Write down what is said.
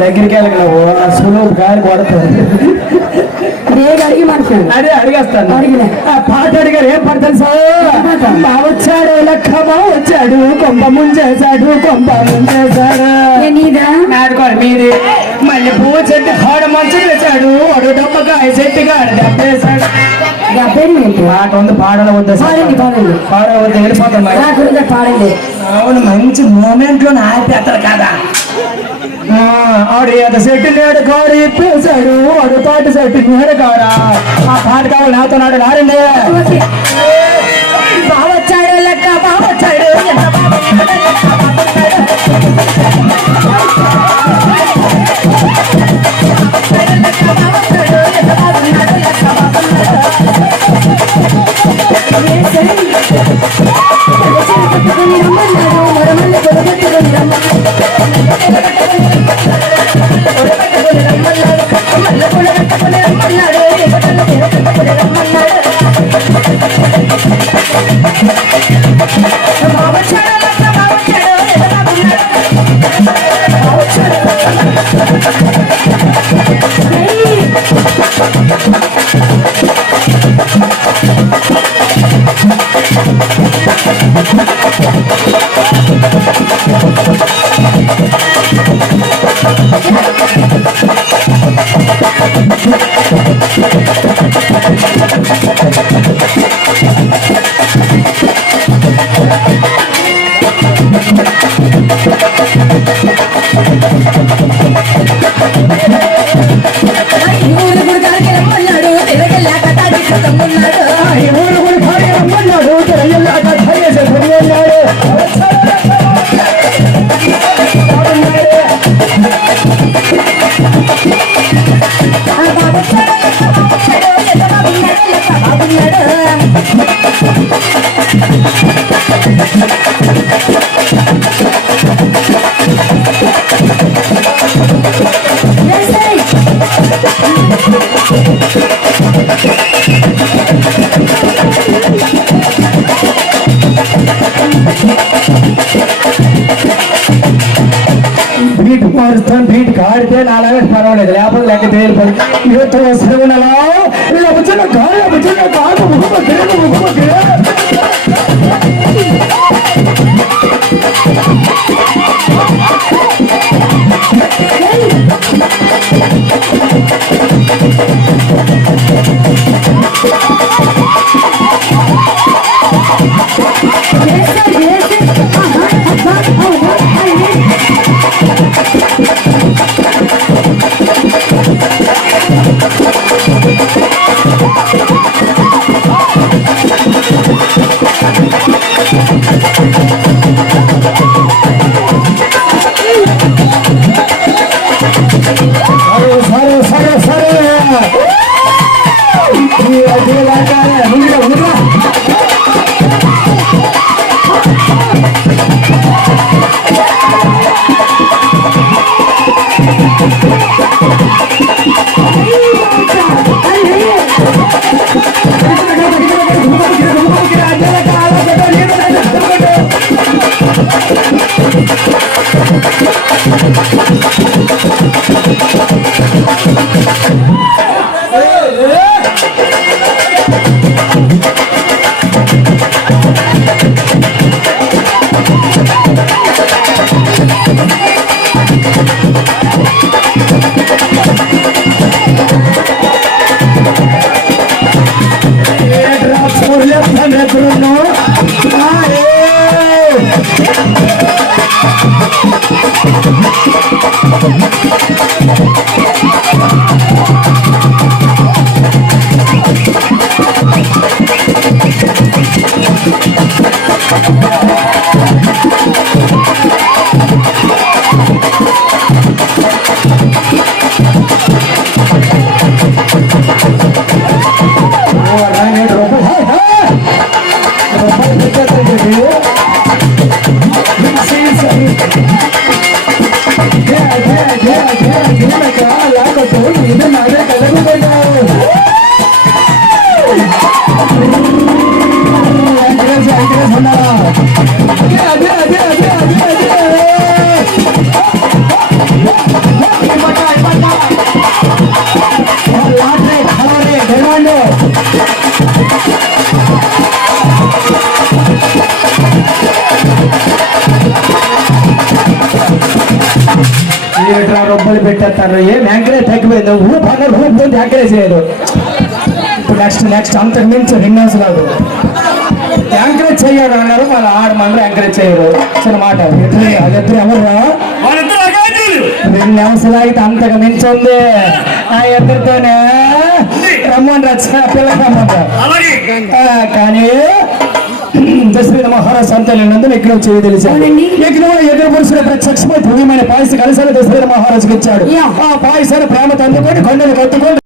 దగ్గరికి వెళ్ళగలవు సులువు గాలి కొడతాను అడిగి మనిషి అదే అడిగేస్తాను ఆ పాట అడిగారు ఏం పాట తెలుసా వచ్చాడు లెక్క వచ్చాడు కొంప ముంచేశాడు కొంప ముంచేశాడు మీది మళ్ళీ పువ్వు చెట్టు కాడ మంచు వేశాడు వాడు డబ్బకాయ చెట్టు కాడ దెబ్బేశాడు పాట ఉంది పాడల వద్ద పాడల వద్ద వెళ్ళిపోతాం పాడండి అవును మంచి మూమెంట్ లో ఆపేస్తారు కదా ఆడు సెట్టు నేడు కాడు ఇప్పేశాడు వాడు పాట సెట్టు నేడు కాడా ఆ పాట కావాలి నాతో నాడు రారండి బావచ్చాడు లెక్క బావచ్చాడు బీట్ మారుస్తాను బీట్ కాడితే నాలాగే పర్వాలేదు లేకపోతే లెక్క తేలిపోయి యువత వస్తున్న కాదు Yeah. ఏట్రా రొబ్బలు పెట్టేస్తారు ఏం యాంకరేజ్ తగ్గిపోయింది ఊపు అన్నారు ఊపుతుంది యాంకరేజ్ లేదు ఇప్పుడు నెక్స్ట్ అంతకు మించి రిన్నర్స్ కాదు యాంకరేజ్ చెయ్యాలి అన్నారు మళ్ళీ ఆడమన్నారు యాంకరేజ్ చేయరు చిన్న మాట వాళ్ళిద్దరు ఎవర్రా రెండు అవసరాలైతే అంతకు మించి ఉంది ఆ ఇద్దరితోనే రమ్మని రచ్చ పిల్లకి రమ్మంటారు కానీ దశరథ మహారాజ్ సంతానందు ఎక్కడ చేయ తెలిసాడు ఎదురు పురుషుడు ప్రత్యక్షమై దివ్యమైన పాయస కలిసాలు దశరథ మహారాజుకి ఇచ్చాడు ఆ పాయసాన్ని ప్రేమతో అందుకొని కొండలు కట్టుకొని